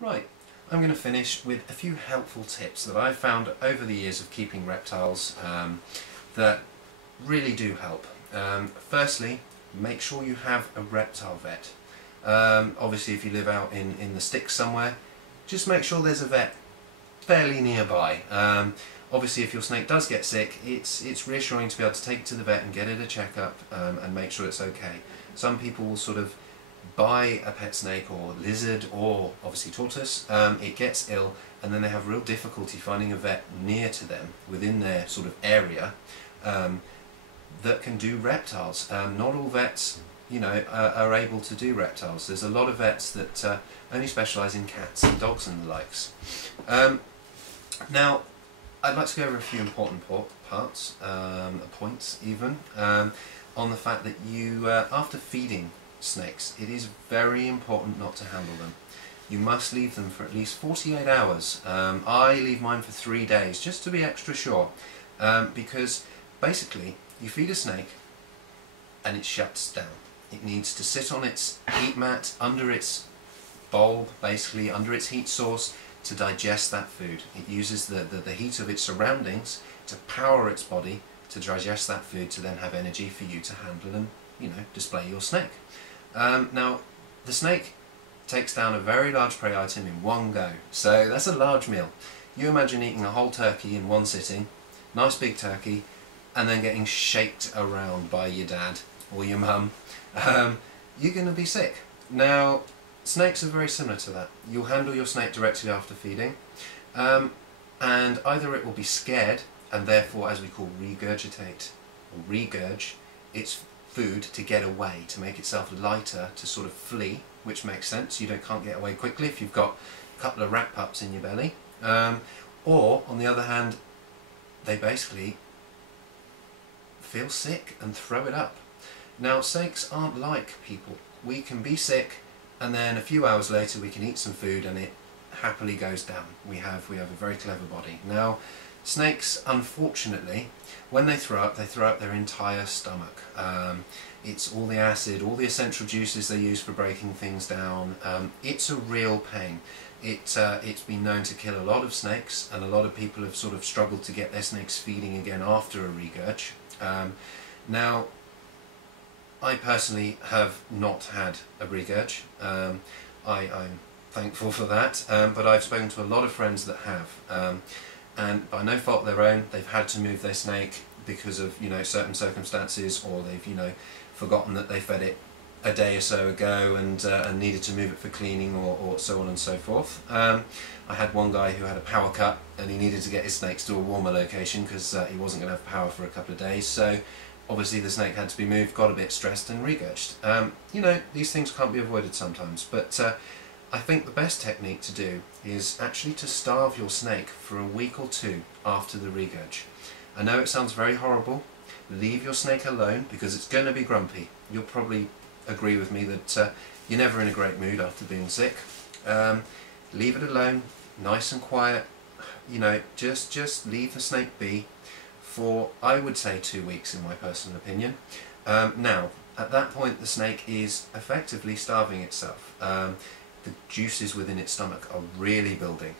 Right, I'm going to finish with a few helpful tips that I've found over the years of keeping reptiles that really do help. Firstly, make sure you have a reptile vet. Obviously if you live out in the sticks somewhere, just make sure there's a vet fairly nearby. Obviously if your snake does get sick, it's reassuring to be able to take it to the vet and get it a checkup and make sure it's okay. Some people will sort of buy a pet snake or lizard or obviously tortoise, it gets ill and then they have real difficulty finding a vet near to them within their sort of area that can do reptiles. Not all vets, you know, are able to do reptiles. There's a lot of vets that only specialise in cats and dogs and the likes. Now, I'd like to go over a few important points even, on the fact that you, after feeding snakes, it is very important not to handle them. You must leave them for at least 48 hours. I leave mine for 3 days just to be extra sure, because basically you feed a snake and it shuts down. It needs to sit on its heat mat under its bulb, basically under its heat source, to digest that food. It uses the heat of its surroundings to power its body to digest that food, to then have energy for you to handle and, you know, display your snake. Now, the snake takes down a very large prey item in one go, so that's a large meal. You imagine eating a whole turkey in one sitting, nice big turkey, and then getting shaked around by your dad or your mum. You're going to be sick. Now, snakes are very similar to that. You'll handle your snake directly after feeding, and either it will be scared and therefore, as we call, regurgitate or regurge its food to get away, to make itself lighter, to sort of flee, which makes sense. You can't get away quickly if you've got a couple of rat pups in your belly. Or, on the other hand, they basically feel sick and throw it up. Now, snakes aren't like people. We can be sick and then a few hours later we can eat some food and it happily goes down. We have a very clever body. Now, snakes, unfortunately, when they throw up their entire stomach. It's all the acid, all the essential juices they use for breaking things down. It's a real pain. It's been known to kill a lot of snakes, and a lot of people have sort of struggled to get their snakes feeding again after a regurge. Now, I personally have not had a regurge. I'm thankful for that, but I've spoken to a lot of friends that have. And by no fault of their own, they've had to move their snake because of, you know, certain circumstances, or they've, you know, forgotten that they fed it a day or so ago and needed to move it for cleaning, or so on and so forth. I had one guy who had a power cut and he needed to get his snakes to a warmer location because he wasn't going to have power for a couple of days, so obviously the snake had to be moved, got a bit stressed and regurged. You know, these things can't be avoided sometimes, but I think the best technique to do is actually to starve your snake for a week or two after the regurge. I know it sounds very horrible. Leave your snake alone because it's going to be grumpy. You'll probably agree with me that you're never in a great mood after being sick. Leave it alone, nice and quiet. You know, just leave the snake be for, I would say, 2 weeks in my personal opinion. Now, at that point the snake is effectively starving itself. The juices within its stomach are really building.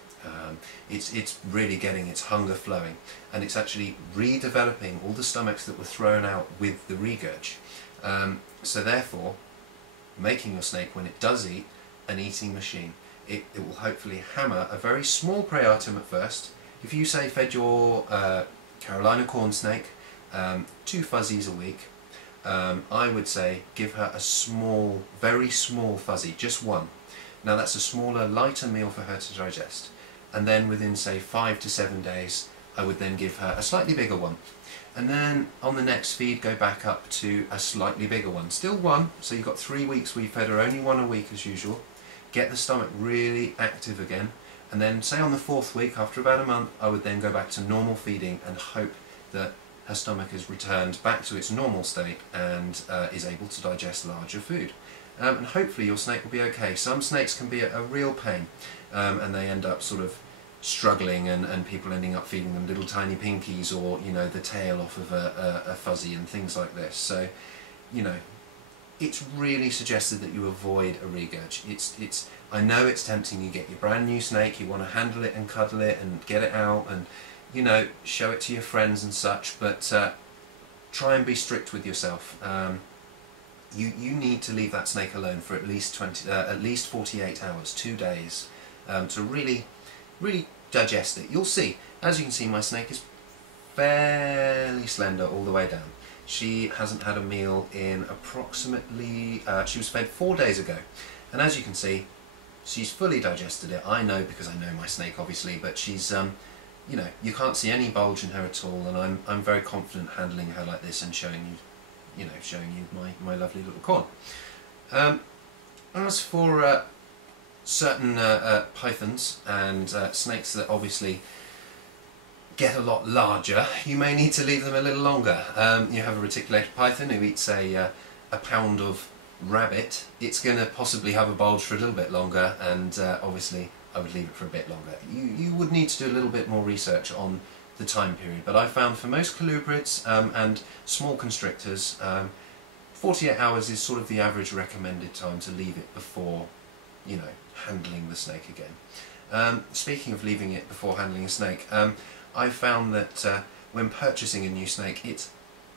It's really getting its hunger flowing, and it's actually redeveloping all the stomachs that were thrown out with the regurge. So therefore, making your snake, when it does eat, an eating machine. It will hopefully hammer a very small prey item at first. If you say fed your Carolina corn snake 2 fuzzies a week, I would say give her a small, very small fuzzy, just one. Now that's a smaller, lighter meal for her to digest, and then within, say, 5 to 7 days I would then give her a slightly bigger one, and then on the next feed go back up to a slightly bigger one, still one, so you've got 3 weeks where you fed her only one a week as usual, get the stomach really active again, and then say on the 4th week, after about a month, I would then go back to normal feeding and hope that her stomach has returned back to its normal state and is able to digest larger food. And hopefully your snake will be okay. Some snakes can be a real pain, and they end up sort of struggling, and people ending up feeding them little tiny pinkies, or, you know, the tail off of a fuzzy and things like this. So, you know, it's really suggested that you avoid a regurg. I know it's tempting. You get your brand new snake, you want to handle it and cuddle it and get it out and, you know, show it to your friends and such, but try and be strict with yourself. You need to leave that snake alone for at least 48 hours, 2 days, to really digest it. You'll see, as you can see, my snake is fairly slender all the way down. She hasn't had a meal in approximately, she was fed 4 days ago, and as you can see, she's fully digested it. I know because I know my snake, obviously, but she's, you know, you can't see any bulge in her at all, and I'm very confident handling her like this and showing you my lovely little corn. As for certain pythons and snakes that obviously get a lot larger, you may need to leave them a little longer. You have a reticulated python who eats a pound of rabbit. It's going to possibly have a bulge for a little bit longer, and obviously I would leave it for a bit longer. You would need to do a little bit more research on the time period, but I found for most colubrids and small constrictors, 48 hours is sort of the average recommended time to leave it before, you know, handling the snake again. Speaking of leaving it before handling a snake, I found that when purchasing a new snake, it's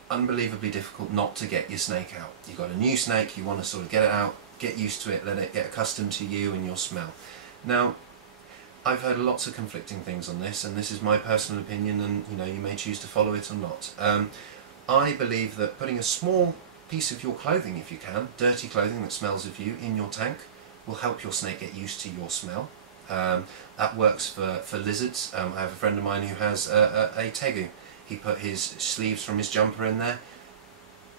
unbelievably difficult not to get your snake out. You've got a new snake, you want to sort of get it out, get used to it, let it get accustomed to you and your smell. Now, I've heard lots of conflicting things on this, and this is my personal opinion, and you know, you may choose to follow it or not. I believe that putting a small piece of your clothing, if you can, dirty clothing that smells of you, in your tank will help your snake get used to your smell. That works for lizards. I have a friend of mine who has a tegu. He put his sleeves from his jumper in there,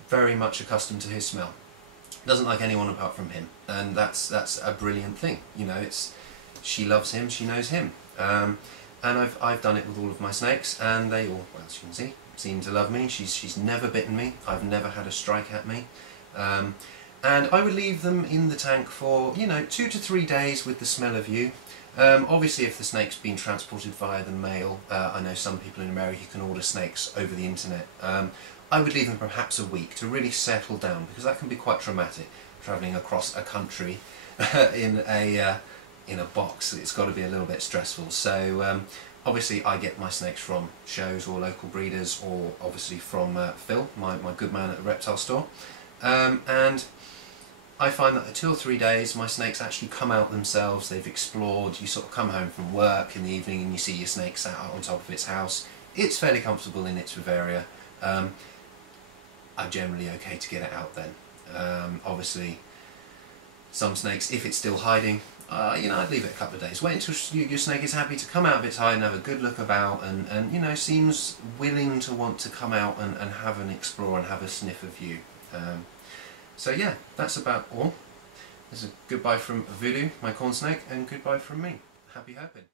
very much accustomed to his smell. Doesn't like anyone apart from him, and that's a brilliant thing. You know, she loves him, she knows him, and I've done it with all of my snakes, and they all, well, as you can see, seem to love me. She's never bitten me. I've never had a strike at me, and I would leave them in the tank for, you know, 2 to 3 days with the smell of you. Obviously, if the snake's been transported via the mail, I know some people in America can order snakes over the internet. I would leave them perhaps a week to really settle down, because that can be quite traumatic, travelling across a country in a box. It's got to be a little bit stressful. So obviously I get my snakes from shows or local breeders, or obviously from Phil, my good man at the Reptile store, and I find that at 2 or 3 days my snakes actually come out themselves. They've explored. You sort of come home from work in the evening and you see your snake sat out on top of its house. It's fairly comfortable in its vivarium. I'm generally okay to get it out then. Obviously some snakes, if it's still hiding, you know, I'd leave it a couple of days. Wait until your snake is happy to come out of its hide and have a good look about, and you know, seems willing to want to come out and have an explore and have a sniff of you. So yeah, that's about all. This is goodbye from Voodoo, my corn snake, and goodbye from me. Happy herping.